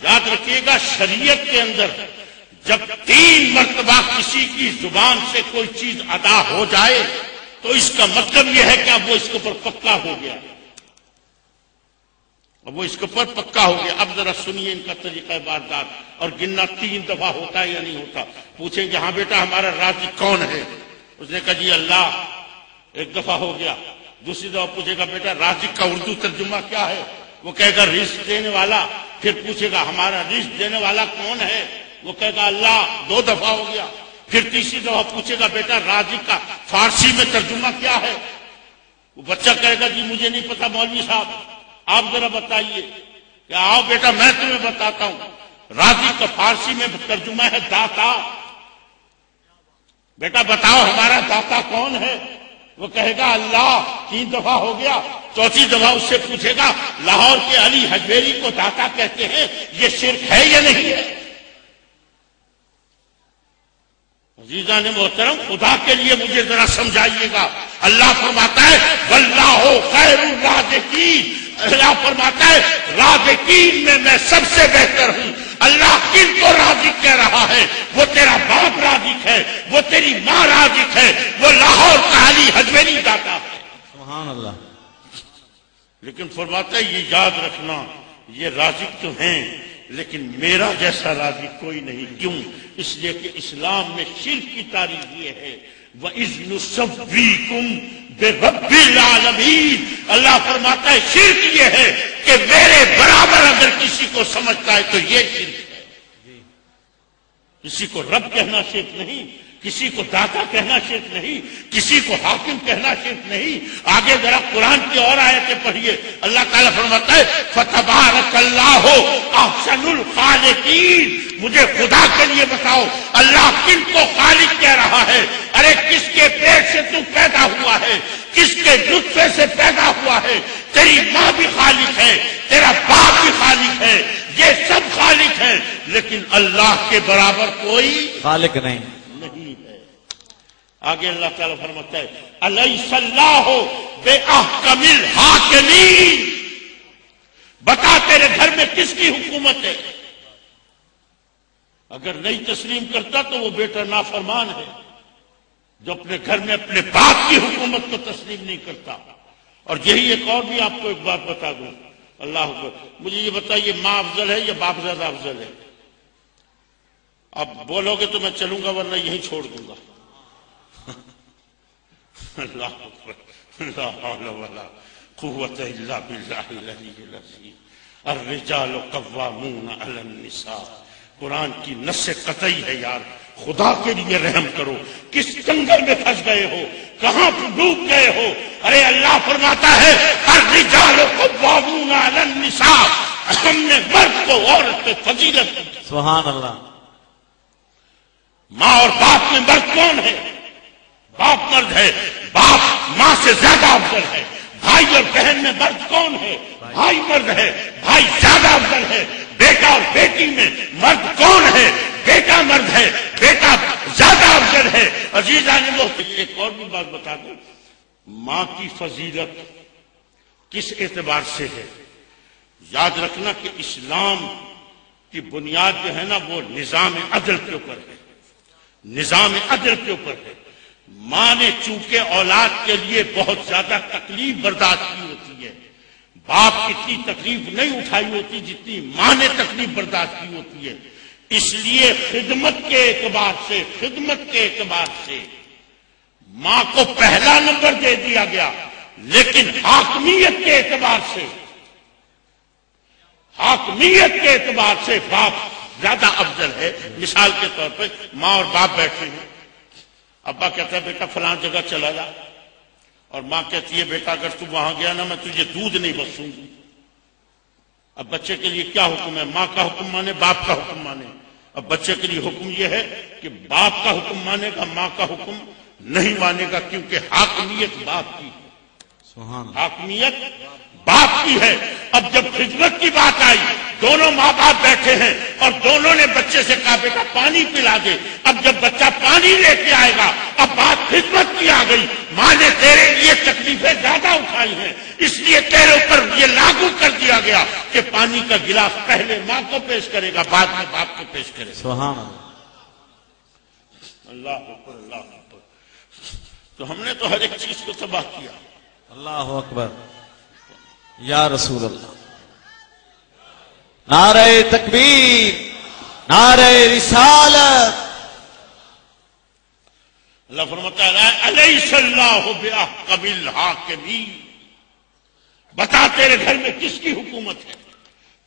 یاد رکھیے گا شریعت کے اندر جب 3 مرتبہ کسی کی زبان سے کوئی چیز ادا ہو جائے تو اس کا مطلب یہ ہے کہ اب وہ اس کے اوپر پکا ہو گیا، اب وہ اس کے اوپر پکا ہو گیا۔ اب ذرا سنیے ان کا طریقہ واردات، اور گننا 3 دفعہ ہوتا ہے یا نہیں ہوتا۔ پوچھیں کہ ہاں بیٹا ہمارا رازق کون ہے؟ اس نے کہا جی اللہ، 1 دفعہ ہو گیا۔ دوسری دفعہ پوچھے گا بیٹا رازق کا اردو ترجمہ کیا ہے؟ وہ کہے گا رزق دینے والا۔ پھر پوچھے گا ہمارا رزق دینے والا کون ہے؟ وہ کہے گا اللہ۔ 2 دفعہ ہو گیا۔ پھر تیسری دفعہ پوچھے گا بیٹا رازق کا فارسی میں ترجمہ کیا ہے؟ وہ بچہ کہے گا جی مجھے نہیں پتا مولوی صاحب، آپ ذرا بتائیے۔ کہ آؤ بیٹا میں تمہیں بتاتا ہوں، رازق کا فارسی میں ترجمہ ہے داتا۔ بیٹا بتاؤ ہمارا داتا کون ہے؟ وہ کہے گا اللہ۔ 3 دفعہ ہو گیا۔ چوتھی دفعہ اس سے پوچھے گا لاہور کے علی حجویری کو داتا کہتے ہیں، یہ شرک ہے یا نہیں ہے؟ عزیزان محترم، خدا کے لیے مجھے ذرا سمجھائیے گا۔ اللہ فرماتا ہے واللہ خیر الرازقین، اللہ فرماتا ہے رازقین میں سب سے بہتر ہوں۔ اللہ کن کو رازق کہہ رہا ہے؟ وہ تیرا باپ رازق ہے، وہ تیری ماں رازق ہے، وہ لاہور کا علی حجویری داتا ہے۔ سبحان اللہ۔ لیکن فرماتا ہے یہ یاد رکھنا، یہ رازق تو ہیں لیکن میرا جیسا رازق کوئی نہیں۔ کیوں؟ اس لیے کہ اسلام میں شرک کی تعریف یہ ہے وَإِذْ نُسَوِّيكُمْ بِرَبِّ الْعَالَمِينَ۔ اللہ فرماتا ہے شرک یہ ہے کہ میرے برابر اگر کسی کو سمجھتا ہے تو یہ شرک ہے۔ کسی کو رب کہنا شرک نہیں، کسی کو داتا کہنا شرک نہیں، کسی کو حاکم کہنا شرک نہیں۔ آگے ذرا قرآن کی اور آیتیں پڑھیے۔ اللہ تعالیٰ فرماتا ہے فَتَبَارَكَ اللَّهُ أَحْسَنُ الْخَالِقِينَ۔ مجھے خدا کے لیے بتاؤ اللہ کن کو خالق کہہ رہا ہے؟ ارے کس کے پیٹ سے تو پیدا ہوا ہے؟ کس کے نطفے سے پیدا ہوا ہے؟ تیری ماں بھی خالق ہے، تیرا باپ بھی خالق ہے، یہ سب خالق ہیں، لیکن اللہ کے برابر کوئی خالق نہیں۔ آگے اللہ تعالیٰ فرماتا ہے الیس اللہ بِأَحْكَمِ الْحَاكِمِينَ۔ بتا تیرے گھر میں کس کی حکومت ہے؟ اگر نہیں تسلیم کرتا تو وہ بیٹا نافرمان ہے جو اپنے گھر میں اپنے باپ کی حکومت کو تسلیم نہیں کرتا۔ اور یہی ایک اور بھی آپ کو ایک بات بتا دوں، اللہ اکبر، مجھے یہ بتائیے ماں افضل ہے یا باپ زیادہ افضل ہے؟ اب بولو گے تو میں چلوں گا ورنہ یہیں چھوڑ دوں گا۔ اللہ اکبر، لا حول ولا قوت الا باللہ العلی العظیم۔ الرجال قوامون علی النساء، قرآن کی نص قطعی ہے یار، خدا کے لیے رحم کرو۔ کس جنگل میں پھنس گئے ہو؟ کہاں ڈوب گئے ہو؟ ارے اللہ فرماتا ہے الرجال قوامون علی النساء، ہم نے مرد کو عورت پہ فضیلت دی۔ سبحان اللہ۔ ماں اور باپ میں مرد کون ہے؟ باپ مرد ہے، باپ ماں سے زیادہ افضل ہے۔ بھائی اور بہن میں مرد کون ہے؟ بھائی مرد ہے، بھائی زیادہ افضل ہے۔ بیٹا اور بیٹی میں مرد کون ہے؟ بیٹا مرد ہے، بیٹا زیادہ افضل ہے۔ عزیزان محترم، ایک اور بھی بات بتا دوں، ماں کی فضیلت کس اعتبار سے ہے؟ یاد رکھنا کہ اسلام کی بنیاد جو ہے نا وہ نظام عدل کے اوپر ہے، نظام عدل کے اوپر ہے۔ ماں نے چونکہ اولاد کے لیے بہت زیادہ تکلیف برداشت کی ہوتی ہے، باپ اتنی تکلیف نہیں اٹھائی ہوتی جتنی ماں نے تکلیف برداشت کی ہوتی ہے، اس لیے خدمت کے اعتبار سے ماں کو پہلا نمبر دے دیا گیا، لیکن حاکمیت کے اعتبار سے باپ زیادہ افضل ہے۔ مثال کے طور پہ ماں اور باپ بیٹھے ہیں، ابا کہتا ہے بیٹا فلاں جگہ چلا جا، اور ماں کہتی ہے بیٹا اگر تو وہاں گیا نا میں تجھے دودھ نہیں بخشوں گی۔ اب بچے کے لیے کیا حکم ہے؟ ماں کا حکم مانے، باپ کا حکم مانے۔ اب بچے کے لیے حکم یہ ہے کہ باپ کا حکم مانے گا، ماں کا حکم نہیں مانے گا، کیونکہ حاکمیت باپ کی ہے، سبحان اللہ۔ حاکمیت باپ کی ہے۔ اب جب خدمت کی بات آئی، دونوں ماں باپ بیٹھے ہیں اور دونوں نے بچے سے کہا بیٹا پانی پلا دے۔ اب جب بچہ پانی لے کے آئے گا، اب بات خدمت کی آ گئی، ماں نے تیرے لیے تکلیفیں زیادہ اٹھائی ہیں، اس لیے تیرے اوپر یہ لاگو کر دیا گیا کہ پانی کا گلاس پہلے ماں کو پیش کرے گا، بعد میں باپ کو پیش کرے گا۔ سبحان اللہ۔ اللہ اکبر، اللہ اکبر۔ تو ہم نے تو ہر ایک چیز کو تباہ کیا۔ اللہ اکبر، یا رسول اللہ۔ نعرہ تکبیر، نعرہ رسالت۔ اللہ فرماتا ہے الیس اللہ باحکم الحاکمین، بتا تیرے گھر میں کس کی حکومت ہے؟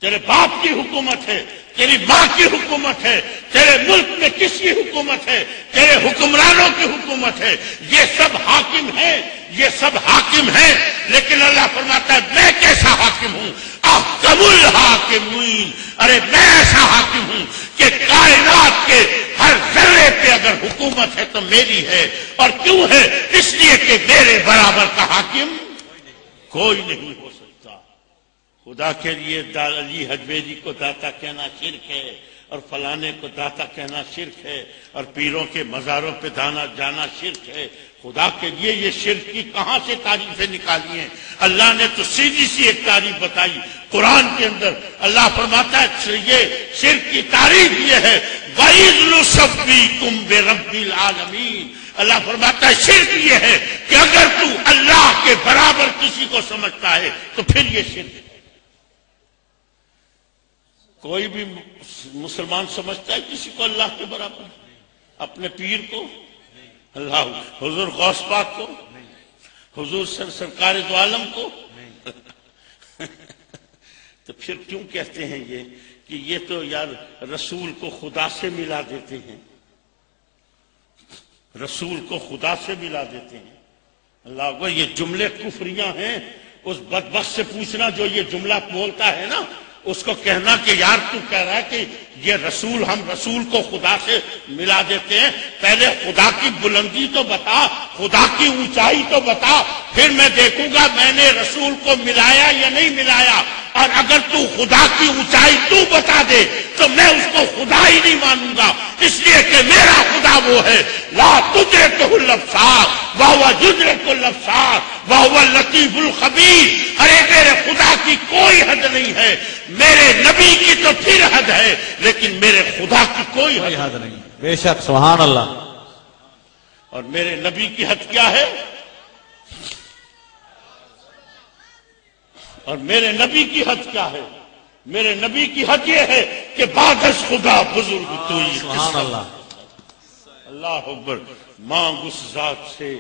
تیرے باپ کی حکومت ہے، تیری ماں کی حکومت ہے، تیرے ملک میں کس کی حکومت ہے؟ تیرے حکمرانوں کی حکومت ہے۔ یہ سب حاکم ہیں، یہ سب حاکم ہیں، لیکن اللہ فرماتا ہے میں کیسا حاکم ہوں؟ احکم الحاکمین، ارے میں ایسا حاکم ہوں کہ کائنات کے ہر ذرے پہ اگر حکومت ہے تو میری ہے۔ اور کیوں ہے؟ اس لیے کہ میرے برابر کا حاکم کوئی نہیں ہو سکتا۔ خدا کے لیے علی حجویری کو داتا کہنا شرک ہے، اور فلانے کو داتا کہنا شرک ہے، اور پیروں کے مزاروں پہ جانا شرک ہے۔ خدا کے لیے یہ شرک کی کہاں سے تعریفیں نکالی ہیں؟ اللہ نے تو سیدھی سی ایک تعریف بتائی قرآن کے اندر۔ اللہ فرماتا ہے یہ شرک کی تعریف یہ ہے وَإِذْ نُسَوِّيكُم بِرَبِّ الْعَالَمِينَ۔ اللہ فرماتا ہے شرک یہ ہے کہ اگر تو اللہ کے برابر کسی کو سمجھتا ہے تو پھر یہ شرک ہے۔ کوئی بھی مسلمان سمجھتا ہے کسی کو اللہ کے برابر؟ اپنے پیر کو، اللہ، حضور غوث پاک کو، حضور سرکار دو عالم کو؟ تو پھر کیوں کہتے ہیں یہ کہ یہ تو یار رسول کو خدا سے ملا دیتے ہیں، رسول کو خدا سے ملا دیتے ہیں۔ اللہ کو یہ جملے کفریاں ہیں۔ اس بدبخت سے پوچھنا جو یہ جملہ بولتا ہے نا، اس کو کہنا کہ یار تو کہہ رہا ہے کہ یہ رسول، ہم رسول کو خدا سے ملا دیتے ہیں، پہلے خدا کی بلندی تو بتا، خدا کی اونچائی تو بتا، پھر میں دیکھوں گا میں نے رسول کو ملایا یا نہیں ملایا۔ اور اگر تو خدا کی اونچائی تو بتا دے تو میں اس کو خدا ہی نہیں مانوں گا، اس لیے کہ میرا خدا وہ ہے لا تدرکہ الابصار وہو یدرک الابصار وہو اللطیف الخبیر۔ ارے میرے خدا کی کوئی حد نہیں ہے، میرے نبی کی تو پھر حد ہے، لیکن میرے خدا کی کوئی حد نہیں۔ بے شک، سبحان اللہ۔ اور میرے نبی کی حد کیا ہے؟ اور میرے نبی کی حد کیا ہے؟ میرے نبی کی حد یہ ہے کہ بعد از خدا بزرگ تو ہی۔ سبحان اللہ۔ اللہ اکبر۔ مانگ اس ذات سے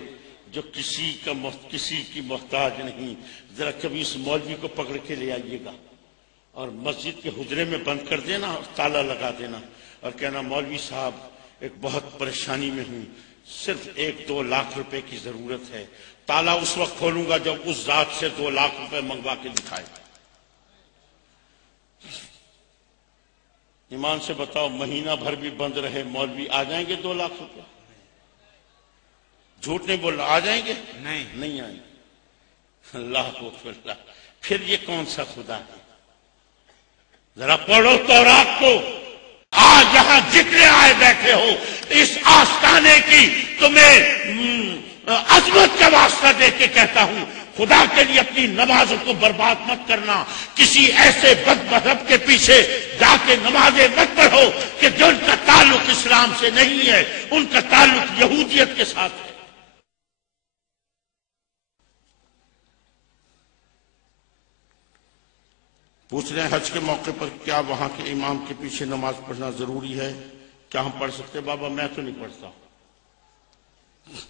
جو کسی کی محتاج نہیں۔ ذرا کبھی اس مولوی کو پکڑ کے لے آئیے گا اور مسجد کے حجرے میں بند کر دینا اور تالا لگا دینا اور کہنا مولوی صاحب ایک بہت پریشانی میں ہوں، صرف 1-2 لاکھ روپے کی ضرورت ہے۔ تالا اس وقت کھولوں گا جب اس ذات سے 2 لاکھ روپے منگوا کے دکھائے۔ ایمان سے بتاؤ مہینہ بھر بھی بند رہے مولوی آ جائیں گے 2 لاکھ روپے؟ جھوٹ نہیں بول رہا، آ جائیں گے؟ نہیں آئیں گے۔ اللہ کو اللہ، پھر یہ کون سا خدا ہے؟ ذرا پڑھو تورات کو. آج یہاں جتنے آئے بیٹھے ہو اس آستانے کی تمہیں عظمت کا واسطہ دے کے کہتا ہوں، خدا کے لیے اپنی نمازوں کو برباد مت کرنا. کسی ایسے بد مذہب کے پیچھے جا کے نمازیں مت پڑھو کہ جن کا تعلق اسلام سے نہیں ہے، ان کا تعلق یہودیت کے ساتھ ہے. پوچھ رہے ہیں حج کے موقع پر کیا وہاں کے امام کے پیچھے نماز پڑھنا ضروری ہے؟ کیا ہم پڑھ سکتے؟ بابا میں تو نہیں پڑھتا.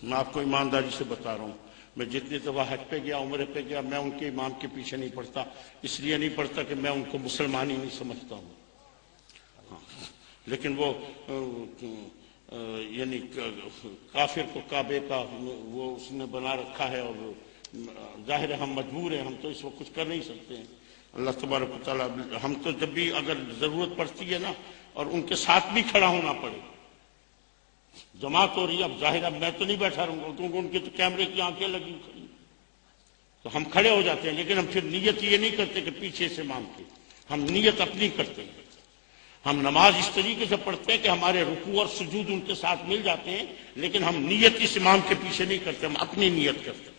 میں آپ کو ایمانداری سے بتا رہا ہوں، میں جتنی دفعہ حج پہ گیا، عمرے پہ گیا، میں ان کے امام کے پیچھے نہیں پڑھتا. اس لیے نہیں پڑھتا کہ میں ان کو مسلمان ہی نہیں سمجھتا ہوں. لیکن وہ یعنی کافر کو کعبے کا وہ اس نے بنا رکھا ہے، اور ظاہر ہے ہم مجبور ہیں، ہم تو اس وقت کچھ کر نہیں سکتے ہیں. اللہ تبارک و تعالیٰ ہم تو جب بھی اگر ضرورت پڑتی ہے نا، اور ان کے ساتھ بھی کھڑا ہونا پڑے، جماعت ہو رہی ہے، اب ظاہر اب میں تو نہیں بیٹھا رہوں گا کیونکہ ان کے تو کیمرے کی آنکھیں لگی کھڑی، تو ہم کھڑے ہو جاتے ہیں. لیکن ہم پھر نیت یہ نہیں کرتے کہ پیچھے سے امام کی، ہم نیت اپنی کرتے ہیں. ہم نماز اس طریقے سے پڑھتے ہیں کہ ہمارے رکوع اور سجود ان کے ساتھ مل جاتے ہیں، لیکن ہم نیت اس امام کے پیچھے نہیں کرتے، ہم اپنی نیت کرتے ہیں.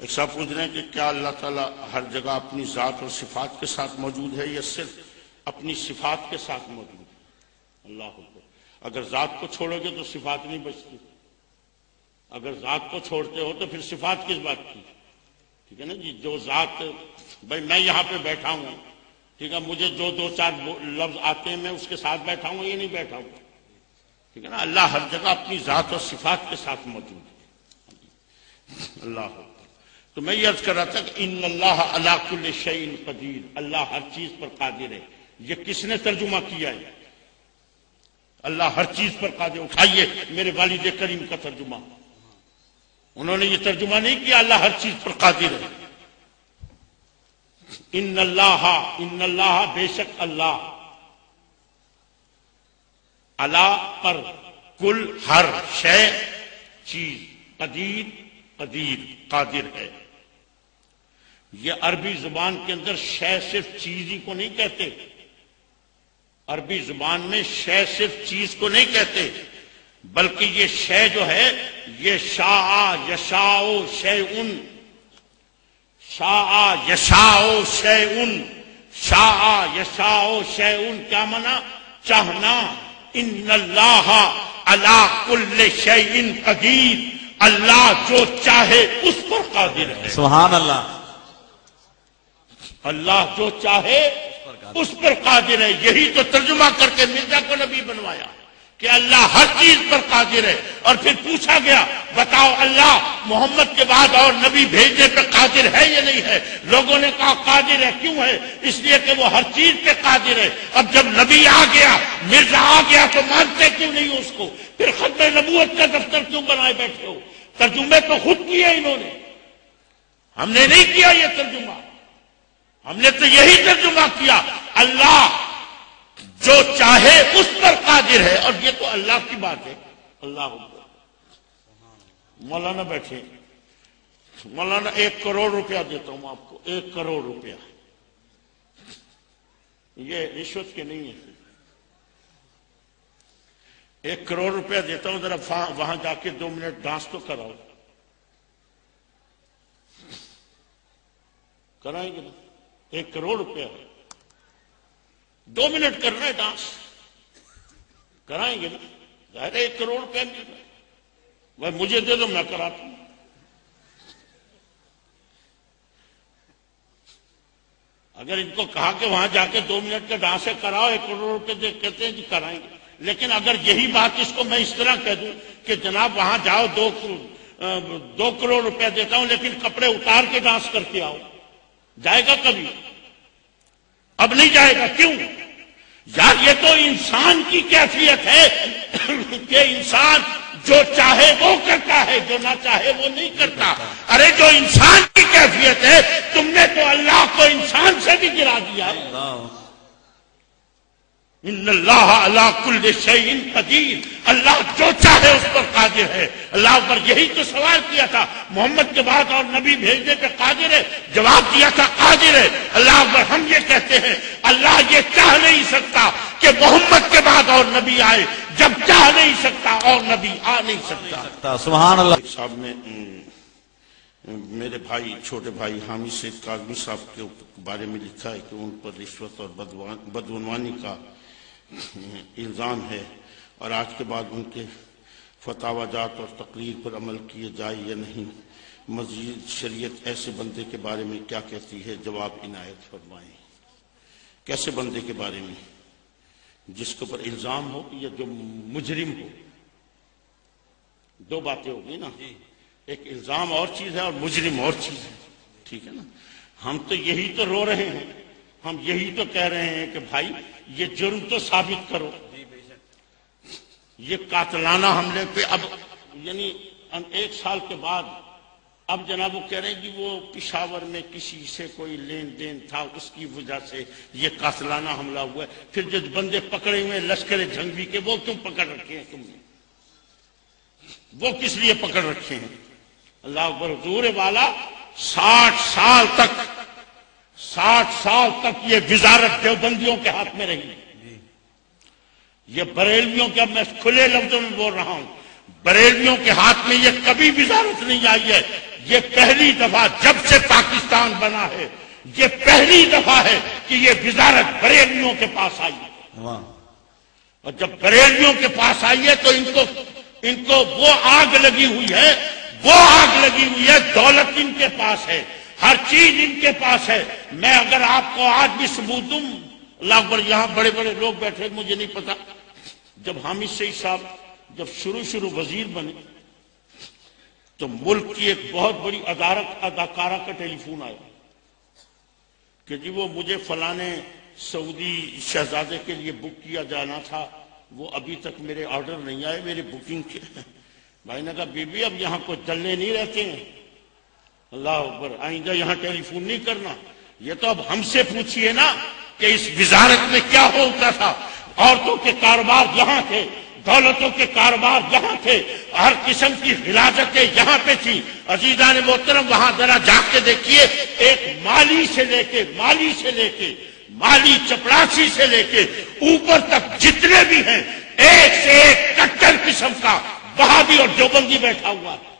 ایک صاحب پوچھ رہے ہیں کہ کیا اللہ تعالیٰ ہر جگہ اپنی ذات اور صفات کے ساتھ موجود ہے یا صرف اپنی صفات کے ساتھ موجود ہے؟ اللہ اکبر. اگر ذات کو چھوڑو گے تو صفات نہیں بچتی. اگر ذات کو چھوڑتے ہو تو پھر صفات کس بات کی؟ ٹھیک ہے نا جی. جو ذات، بھائی میں یہاں پہ بیٹھا ہوں، ٹھیک ہے، مجھے جو دو چار لفظ آتے ہیں میں اس کے ساتھ بیٹھا ہوں، یہ نہیں بیٹھا ہوں. ٹھیک ہے نا. اللہ ہر جگہ اپنی ذات اور صفات کے ساتھ موجود ہے. اللہ اکبر. تو میں یہ عرض کر رہا تھا کہ ان اللہ علی کل شیء قدیر، اللہ ہر چیز پر قادر ہے. یہ کس نے ترجمہ کیا ہے؟ اللہ ہر چیز پر قادر. اٹھائیے میرے والد کریم کا ترجمہ. انہوں نے یہ ترجمہ نہیں کیا اللہ ہر چیز پر قادر ہے. ان اللہ بے شک اللہ، اللہ پر، کل ہر شے چیز، قدیر قادر ہے. یہ عربی زبان کے اندر شے صرف چیز ہی کو نہیں کہتے. عربی زبان میں شے صرف چیز کو نہیں کہتے، بلکہ یہ شے جو ہے یہ شاء یشاء شیء، شاء یشاء شیء، شاء یشاء شیء کیا معنی؟ چاہنا. ان اللہ علی کل شیء قدیر، اللہ جو چاہے اس پر قادر ہے. سبحان اللہ. اللہ جو چاہے اس پر قادر ہے. یہی تو ترجمہ کر کے مرزا کو نبی بنوایا کہ اللہ ہر چیز پر قادر ہے. اور پھر پوچھا گیا بتاؤ اللہ محمد کے بعد اور نبی بھیجنے پہ قادر ہے یا نہیں ہے؟ لوگوں نے کہا قادر ہے. کیوں ہے؟ اس لیے کہ وہ ہر چیز پہ قادر ہے. اب جب نبی آ گیا، مرزا آ گیا، تو مانتے کیوں نہیں اس کو؟ پھر ختم نبوت کا دفتر کیوں بنائے بیٹھے ہو؟ ترجمے تو خود کیے انہوں نے، ہم نے نہیں کیا یہ ترجمہ. ہم نے تو یہی ترجمہ کیا اللہ جو چاہے اس پر قادر ہے. اور یہ تو اللہ کی بات ہے. اللہ مولانا بیٹھے. مولانا 1 کروڑ روپیہ دیتا ہوں آپ کو، 1 کروڑ روپیہ. یہ رشوت کے نہیں ہے. 1 کروڑ روپیہ دیتا ہوں، ذرا وہاں جا کے 2 منٹ ڈانس تو کراؤ. کرائیں گے نا؟ 1 کروڑ روپیہ ہے، 2 منٹ کرنا ہے ڈانس، کرائیں گے نا؟ ظاہر ہے 1 کروڑ روپیہ مل رہا ہے. بھائی مجھے دے دو میں کراتا ہوں. اگر ان کو کہا کہ وہاں جا کے 2 منٹ کا ڈانس ہے کراؤ، 1 کروڑ روپے دے، کہتے ہیں جی کرائیں گے. لیکن اگر یہی بات اس کو میں اس طرح کہہ دوں کہ جناب وہاں جاؤ 2 کروڑ روپیہ دیتا ہوں لیکن کپڑے اتار کے ڈانس کر کے آؤ، جائے گا کبھی؟ اب نہیں جائے گا. کیوں یار؟ یہ تو انسان کی کیفیت ہے کہ انسان جو چاہے وہ کرتا ہے، جو نہ چاہے وہ نہیں کرتا. ارے جو انسان کی کیفیت ہے، تم نے تو اللہ کو انسان سے بھی گرا دیا. ان اللہ علی کل شیء قدیر، اللہ جو چاہے اس پر قادر ہے۔ اللہ پر یہی تو سوال کیا تھا، محمد کے بعد اور نبی بھیجنے پہ قادر ہے؟ جواب دیا تھا قادر ہے۔ اللہ پر ہم یہ کہتے ہیں اللہ یہ چاہ نہیں سکتا کہ محمد کے بعد اور نبی آئے، جب چاہ نہیں سکتا اور نبی آ نہیں سکتا۔ سبحان اللہ۔ ایک صاحب نے میرے بھائی، چھوٹے بھائی حامد سید کاظمی صاحب کے بارے میں لکھا ہے کہ ان پر رشوت اور بدعنوانی کا الزام ہے، اور آج کے بعد ان کے فتاوی جات اور تقریر پر عمل کیے جائے یا نہیں۔ مزید شریعت ایسے بندے کے بارے میں کیا کہتی ہے؟ جواب عنایت فرمائیں۔ کیسے بندے کے بارے میں؟ جس کے اوپر الزام ہو یا جو مجرم ہو؟ دو باتیں ہوگی نا، ایک الزام اور چیز ہے اور مجرم اور چیز ہے، ٹھیک ہے نا؟ ہم تو یہی تو رو رہے ہیں، ہم یہی تو کہہ رہے ہیں کہ بھائی یہ جرم تو ثابت کرو۔ یہ قاتلانہ حملے پہ اب یعنی 1 سال کے بعد اب جناب وہ کہہ رہے ہیں کہ وہ پشاور میں کسی سے کوئی لین دین تھا، اس کی وجہ سے یہ قاتلانہ حملہ ہوا ہے۔ پھر جو بندے پکڑے ہوئے لشکر جھنگوی کے، وہ کیوں پکڑ رکھے ہیں تم نے؟ وہ کس لیے پکڑ رکھے ہیں؟ اللہ اکبر۔ حضور والا 60 سال تک یہ وزارت دیوبندیوں کے ہاتھ میں رہی۔ یہ بریلویوں کے، اب میں کھلے لفظوں میں بول رہا ہوں، بریلویوں کے ہاتھ میں یہ کبھی وزارت نہیں آئی ہے۔ یہ پہلی دفعہ جب سے پاکستان بنا ہے، یہ پہلی دفعہ ہے کہ یہ وزارت بریلویوں کے پاس آئی ہے۔ اور جب بریلویوں کے پاس آئی ہے تو ان کو وہ آگ لگی ہوئی ہے، دولت ان کے پاس ہے، ہر چیز ان کے پاس ہے۔ میں اگر آپ کو آج بھی ثبوت دوں، اللہ اکبر، یہاں بڑے بڑے لوگ بیٹھے، مجھے نہیں پتا، جب حامد سعید صاحب جب شروع وزیر بنے تو ملک کی ایک بہت بڑی اداکارہ کا ٹیلی فون آیا کہ جی وہ مجھے فلانے سعودی شہزادے کے لیے بک کیا جانا تھا، وہ ابھی تک میرے آرڈر نہیں آئے، میری بکنگ کے۔ بھائی نے کہا بی بی اب یہاں کوئی دلے نہیں رہتے ہیں، اللہ اکبر، آئندہ یہاں ٹیلی فون نہیں کرنا۔ یہ تو اب ہم سے پوچھئے نا کہ اس وزارت میں کیا ہوتا تھا۔ عورتوں کے کاروبار یہاں تھے، دولتوں کے کاروبار یہاں تھے، ہر قسم کی غلاظتیں یہاں پہ تھی۔ عزیزان محترم، وہاں ذرا جا کے دیکھیے، ایک مالی چپڑاسی سے لے کے اوپر تک جتنے بھی ہیں، ایک سے ایک کٹر قسم کا وہابی اور دیوبندی بیٹھا ہوا ہے۔